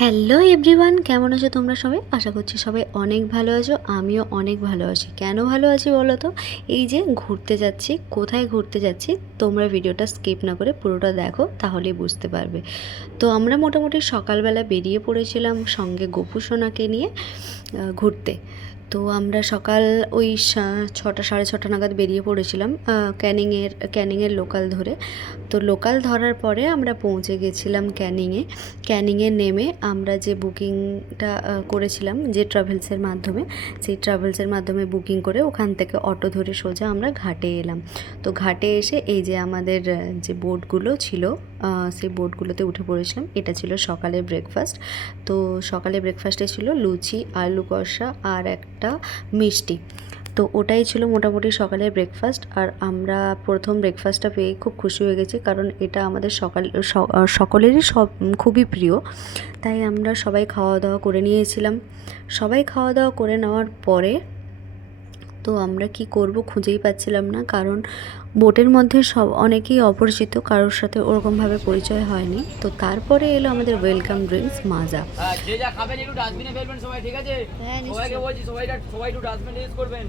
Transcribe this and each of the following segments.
Hello everyone, কেমন আছো তোমরা সবাই? আশা করছি সবাই অনেক ভালো আছো। আমিও অনেক ভালো আছি। কেন ভালো আছি বলো তো? এই যে ঘুরতে যাচ্ছি। কোথায় ঘুরতে যাচ্ছি তোমরা ভিডিওটা স্কিপ না করে পুরোটা দেখো, তাহলেই বুঝতে পারবে। তো আমরা মোটামুটি সকালবেলা বেরিয়ে পড়েছিলাম সঙ্গে গোপু সোনাকে নিয়ে ঘুরতে। তো আমরা সকাল ওই 6টা সাড়ে 6টা নাগাদ বেরিয়ে পড়েছিলাম ক্যানিংয়ের লোকাল ধরে। তো লোকাল ধরার পরে আমরা পৌঁছে গেছিলাম ক্যানিংয়ে নেমে আমরা যে বুকিংটা করেছিলাম যে ট্রাভেলসের মাধ্যমে বুকিং করে ওখান থেকে অটো ধরে সোজা আমরা ঘাটে এলাম। তো ঘাটে এসে এই যে আমাদের যে বোটগুলো ছিল সেই বোটগুলোতে উঠে পড়েছিলাম। এটা ছিল সকালের ব্রেকফাস্ট। তো সকালে ব্রেকফাস্টে ছিল লুচি, আলু কষা আর একটা মিষ্টি। তো ওটাই ছিল মোটামুটি সকালের ব্রেকফাস্ট। আর আমরা প্রথম ব্রেকফাস্টটা পেয়ে খুব খুশি হয়ে গেছি, কারণ এটা আমাদের সকলেরই খুবই প্রিয়। তাই আমরা সবাই খাওয়া দাওয়া করে নিয়েছিলাম। সবাই খাওয়া দাওয়া করে নেওয়ার পরে তো আমরা কি করব খুঁজেই পাচ্ছিলাম না, কারণ বোটের মধ্যে অনেকেই অপরিচিত, কারোর সাথে ওরকমভাবে পরিচয় হয়নি। তো তারপরে এলো আমাদের ওয়েলকাম ড্রিঙ্কস মাজা। যে যা খাবেন একটু ডাস্টবিনে ফেলবেন সবাই, ঠিক আছে? সবাইকে বলছি সবাই একটু ডাস্টবিনে ইউজ করবেন।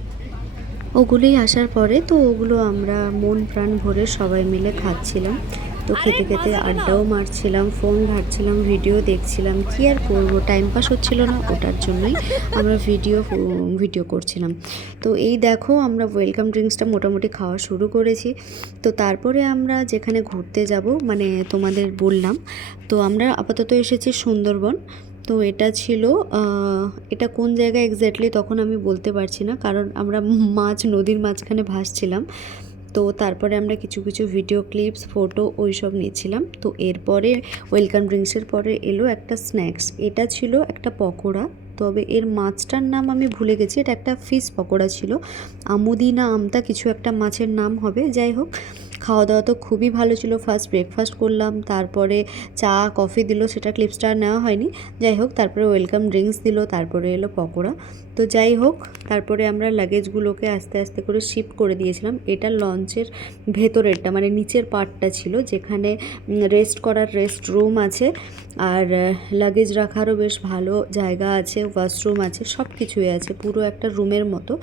ওগুলোই আসার পরে তো ওগুলো আমরা মন প্রাণ ভরে সবাই মিলে খাচ্ছিলাম। তো খেতে খেতে আড্ডাও মারছিলাম, ফোন ঘাঁটছিলাম, ভিডিও দেখছিলাম। কি আর করব, টাইম পাস হচ্ছিল না, ওটার জন্যই আমরা ভিডিও করছিলাম। তো এই দেখো আমরা ওয়েলকাম ড্রিঙ্কসটা মোটামুটি খাওয়া শুরু করেছি। তো তারপরে আমরা যেখানে ঘুরতে যাব মানে তোমাদের বললাম, তো আমরা আপাতত এসেছি সুন্দরবন। তো এটা কোন জায়গায় এক্স্যাক্টলি তখন আমি বলতে পারছি না, কারণ আমরা নদীর মাঝখানে ভাসছিলাম। তো তারপরে আমরা কিছু কিছু ভিডিও ক্লিপস, ফটো ওইসব নিচ্ছিলাম। তো এরপরে ওয়েলকাম ড্রিঙ্কসের পরে এলো একটা স্ন্যাক্স। এটা ছিল একটা পকোড়া, তবে এর মাছটার নাম আমি ভুলে গেছি। এটা একটা ফিশ পকোড়া ছিল, আমুদি না আমতা কিছু একটা মাছের নাম হবে। যাই হোক, খাওয়া দাওয়া তো খুবই ভালো ছিল। ফার্স্ট ব্রেকফাস্ট করলাম, তারপরে চা কফি দিল, সেটা ক্লিপসটা নেওয়া হয়নি। যাই হোক, তারপরে ওয়েলকাম ড্রিঙ্কস দিল, তারপরে এলো পকোড়া। তো যাই হোক, তারপরে আমরা লাগেজগুলোকে আস্তে আস্তে করে শিফট করে দিয়েছিলাম। এটা লঞ্চের ভেতরেরটা মানে নিচের পার্টটা ছিল, যেখানে রেস্ট করার রেস্ট রুম আছে, আর লাগেজ রাখারও বেশ ভালো জায়গা আছে, ওয়াশরুম আছে, সব কিছুই আছে, পুরো একটা রুমের মতো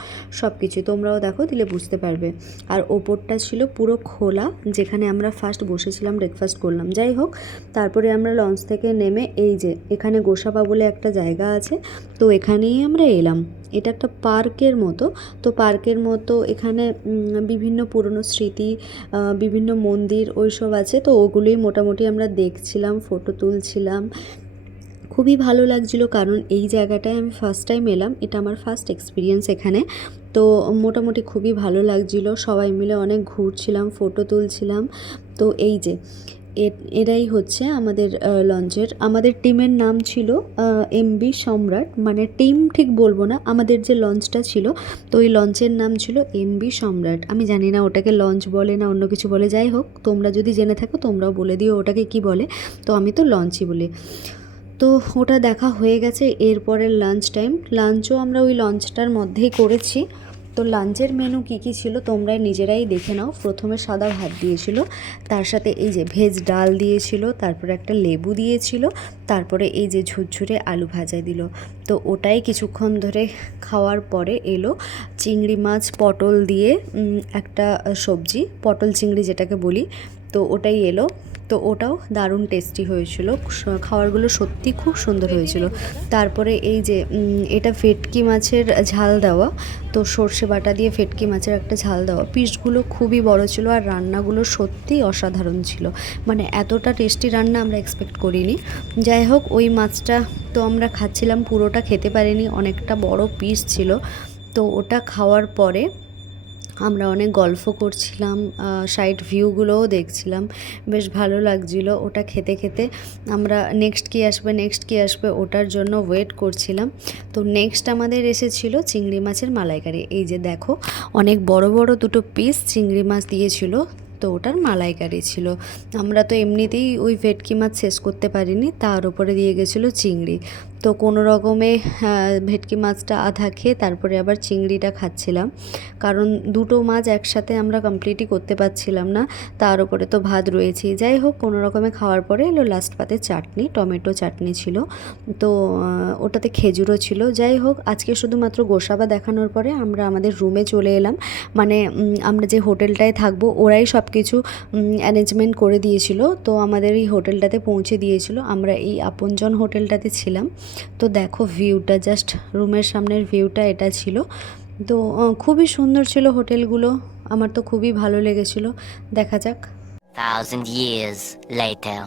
সব কিছু। তোমরাও দেখো, দিলে বুঝতে পারবে। আর ওপরটা ছিল পুরো খোলা, যেখানে আমরা ফার্স্ট বসেছিলাম, ব্রেকফাস্ট করলাম। যাই হোক, তারপরে আমরা লঞ্চ থেকে নেমে এই যে এখানে গোসাবা বলে একটা জায়গা আছে, তো এখানেই আমরা এলাম। এটা একটা পার্কের মতো। তো পার্কের মতো এখানে বিভিন্ন পুরনো স্মৃতি, বিভিন্ন মন্দির ওইসব আছে। তো ওগুলোই মোটামুটি আমরা দেখছিলাম, ফটো তুলছিলাম। খুবই ভালো লাগছিলো, কারণ এই জায়গাটায় আমি ফার্স্ট টাইম এলাম, এটা আমার ফার্স্ট এক্সপিরিয়েন্স এখানে। তো মোটামুটি খুবই ভালো লাগছিলো, সবাই মিলে অনেক ঘুরছিলাম, ফটো তুলছিলাম। তো এই যে এরাই হচ্ছে আমাদের টিমের নাম ছিল এমবি সম্রাট। মানে টিম ঠিক বলবো না, আমাদের যে লঞ্চটা ছিল, তো ওই লঞ্চের নাম ছিল এমবি সম্রাট। আমি জানি না ওটাকে লঞ্চ বলে না অন্য কিছু বলে। যাই হোক, তোমরা যদি জেনে থাকো তোমরাও বলে দিও ওটাকে কি বলে। তো আমি তো লঞ্চই বলি। তো ওটা দেখা হয়ে গেছে। এরপরের লাঞ্চও আমরা ওই লঞ্চটার মধ্যেই করেছি। তো লাঞ্চের মেনু কী কী ছিল তোমরা নিজেরাই দেখে নাও। প্রথমে সাদা ভাত দিয়েছিল, তার সাথে এই যে ভেজ ডাল দিয়েছিল, তারপরে একটা লেবু দিয়েছিল, তারপরে এই যে ঝুরঝুরে আলু ভাজা দিল। তো ওটাই কিছুক্ষণ ধরে খাওয়ার পরে এলো চিংড়ি মাছ পটল দিয়ে একটা সবজি, পটল চিংড়ি যেটাকে বলি। তো ওটাই এলো। তো ওটাও দারুণ টেস্টি হয়েছিল, খাবারগুলো সত্যি খুব সুন্দর হয়েছিল। তারপরে এই যে এটা ভেটকি মাছের ঝাল দেওয়া, তো সর্ষে বাটা দিয়ে ভেটকি মাছের একটা ঝাল দেওয়া। পিসগুলো খুবই বড় ছিল, আর রান্নাগুলো সত্যিই অসাধারণ ছিল। মানে এতটা টেস্টি রান্না আমরা এক্সপেক্ট করিনি। যাই হোক, ওই মাছটা তো আমরা খাচ্ছিলাম, পুরোটা খেতে পারিনি, অনেকটা বড় পিস ছিল। তো ওটা খাওয়ার পরে আমরা অনেক গল্প করছিলাম, সাইড ভিউগুলোও দেখছিলাম, বেশ ভালো লাগছিলো। ওটা খেতে খেতে আমরা নেক্সট কি আসবে ওটার জন্য ওয়েট করছিলাম। তো নেক্সট আমাদের এসেছিলো চিংড়ি মাছের মালাইকারি। এই যে দেখো, অনেক বড় বড় দুটো পিস চিংড়ি মাছ দিয়েছিল, তো ওটার মালাইকারি ছিল। আমরা তো এমনিতেই ওই ভেটকি মাছ শেষ করতে পারিনি, তার উপরে দিয়ে গেছিলো চিংড়ি। তো কোনো রকমে ভেটকি মাছটা আধা খেয়ে তারপরে আবার চিংড়িটা খাচ্ছিলাম, কারণ দুটো মাছ একসাথে আমরা কমপ্লিটই করতে পারছিলাম না, তার উপরে তো ভাত রয়েছেই। যাই হোক, কোনো রকমে খাওয়ার পরে এলো লাস্ট পাতে চাটনি, টমেটো চাটনি ছিল, তো ওটাতে খেজুরও ছিল। যাই হোক, আজকে শুধুমাত্র গোসাবা দেখানোর পরে আমরা আমাদের রুমে চলে এলাম। মানে আমরা যে হোটেলটায় থাকবো ওরাই সব কিছু অ্যারেঞ্জমেন্ট করে দিয়েছিল, তো আমাদের এই হোটেলটাতে পৌঁছে দিয়েছিল। আমরা এই আপনজন হোটেলটাতে ছিলাম। তো দেখো ভিউটা, জাস্ট রুমের সামনের ভিউটা এটা ছিল। তো খুবই সুন্দর ছিল হোটেলগুলো, আমার তো খুবই ভালো লেগেছিল। দেখা যাক। 1,000 years later.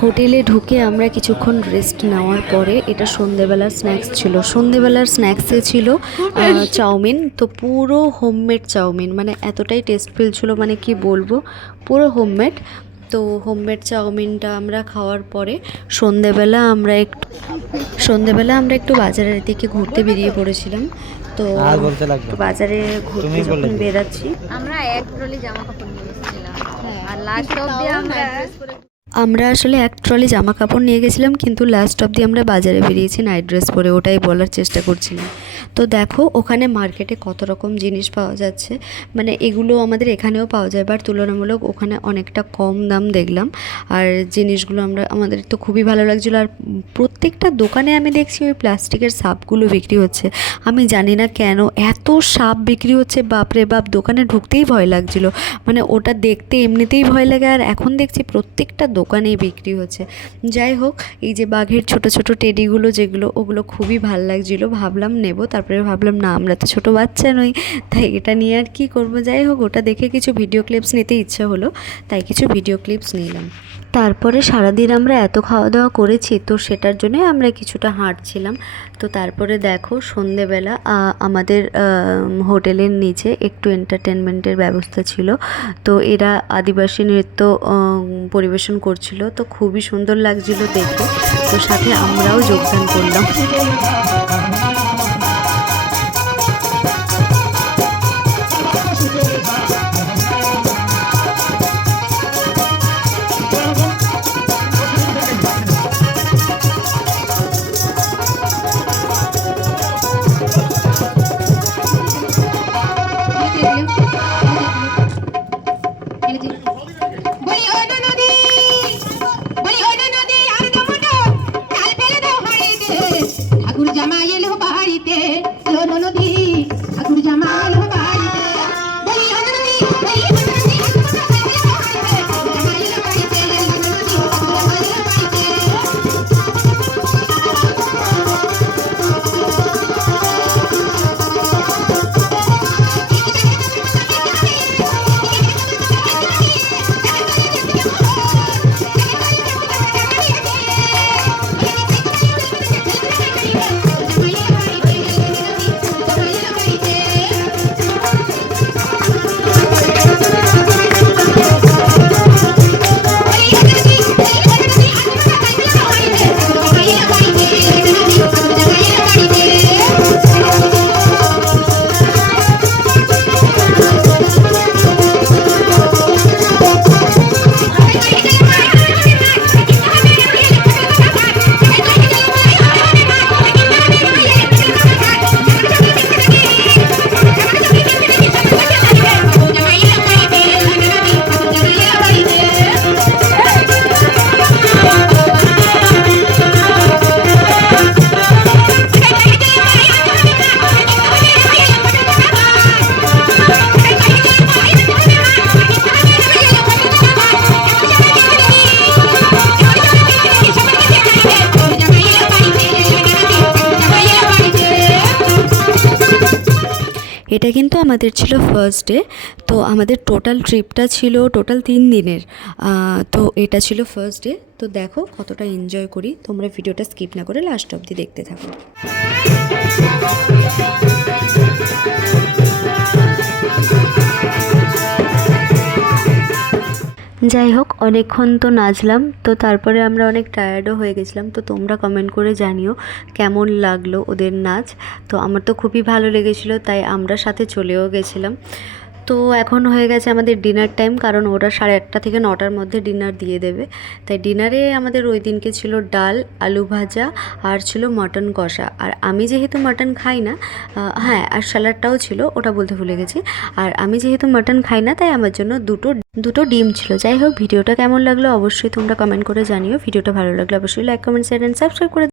হোটেলে ঢুকে আমরা কিছুক্ষণ রেস্ট নেওয়ার পরে, এটা সন্ধেবেলার স্ন্যাক্স ছিল। সন্ধেবেলার স্ন্যাক্সে ছিল চাউমিন, তো পুরো হোমমেড চাউমিন, মানে এতটাই টেস্টফুল ছিল, মানে কি বলবো, পুরো হোমমেড। তো হোমমেড চাউমিনটা আমরা খাওয়ার পরে সন্ধেবেলা আমরা একটু বাজারের দিকে ঘুরতে বেরিয়ে পড়েছিলাম। তো একটু বাজারে ঘুরতে যখন বেরাচ্ছি, আমরা এক ট্রলি জামা কাপড় নিয়ে এসেছিলাম, আর লাস্ট অবধি আমরা আসলে এক ট্রলি জামা কাপড় নিয়ে গেছিলাম, কিন্তু লাস্ট অবধি আমরা বাজারে বেরিয়েছি নাইট ড্রেস পরে, ওটাই বলার চেষ্টা করছিলাম। তো দেখো ওখানে মার্কেটে কত রকম জিনিস পাওয়া যাচ্ছে, মানে এগুলো আমাদের এখানেও পাওয়া যায়, বাট তুলনামূলক ওখানে অনেকটা কম দাম দেখলাম। আর জিনিসগুলো আমাদের তো খুবই ভালো লাগছিলো। আর প্রত্যেকটা দোকানে আমি দেখছি ওই প্লাস্টিকের সাপগুলো বিক্রি হচ্ছে। আমি জানি না কেন এত সাপ বিক্রি হচ্ছে, বাপরে বাপ, দোকানে ঢুকতেই ভয় লাগছিলো। মানে ওটা দেখতে এমনিতেই ভয় লাগে, আর এখন দেখছি প্রত্যেকটা দোকানেই বিক্রি হচ্ছে। যাই হোক, এই যে বাঘের ছোট ছোট টেডিগুলো যেগুলো, ওগুলো খুবই ভাল লাগছিলো, ভাবলাম নেব। তারপরে ভাবলাম না, আমরা তো ছোটো বাচ্চা নই, তাই এটা নিয়ে আর কী করবো। যাই হোক, ওটা দেখে কিছু ভিডিও ক্লিপস নিতে ইচ্ছে হলো, তাই কিছু ভিডিও ক্লিপস নিলাম। তারপরে সারাদিন আমরা এত খাওয়া দাওয়া করেছি, তো সেটার জন্যে আমরা কিছুটা হাঁটছিলাম। তো তারপরে দেখো সন্ধেবেলা আমাদের হোটেলের নিচে একটু এন্টারটেনমেন্টের ব্যবস্থা ছিল, তো এরা আদিবাসী নৃত্য পরিবেশন করছিল, তো খুবই সুন্দর লাগছিল দেখে। তো সাথে আমরাও যোগদান করলাম। ঠাকুর জামা এলো বাড়িতে, এলো নদী, ঠাকুর জামা এলো বাড়িতে, বলি ও নদী, বলি ও নদী, ঠাকুর জামা এলো বাড়িতে, এলো নদী, ঠাকুর জামা এলো বাড়িতে। এটা কিন্তু আমাদের ছিল ফার্স্ট ডে। তো আমাদের টোটাল ট্রিপটা ছিল টোটাল 3 দিনের। তো এটা ছিল ফার্স্ট ডে। তো দেখো কতটা এনজয় করি, তোমরা ভিডিওটা স্কিপ না করে লাস্ট অবধি দেখতে থাকো। যাই হোক, অনেকক্ষণ তো নাচলাম, তো তারপরে আমরা অনেক টায়ার্ডও হয়ে গেছিলাম। তো তোমরা কমেন্ট করে জানিও কেমন লাগলো ওদের নাচ। তো আমার তো খুবই ভালো লেগেছিলো, তাই আমরা সাথে চলেও গেছিলাম। তো এখন হয়ে গেছে আমাদের ডিনার টাইম, কারণ ওরা 8:30 থেকে 9টার মধ্যে ডিনার দিয়ে দেবে। তাই ডিনারে আমাদের ওই দিনকে ছিল ডাল, আলু ভাজা আর ছিল মটন কষা। আর আমি যেহেতু মটন খাই না, হ্যাঁ আর স্যালাডটাও ছিল, ওটা বলতে ভুলে গেছি। আর আমি যেহেতু মটন খাই না তাই আমার জন্য দুটো ডিম ছিল। যাই হোক, ভিডিওটা কেমন লাগলো অবশ্যই তোমরা কমেন্ট করে জানিও। ভিডিওটা ভালো লাগলে অবশ্যই like, comment, share and subscribe করে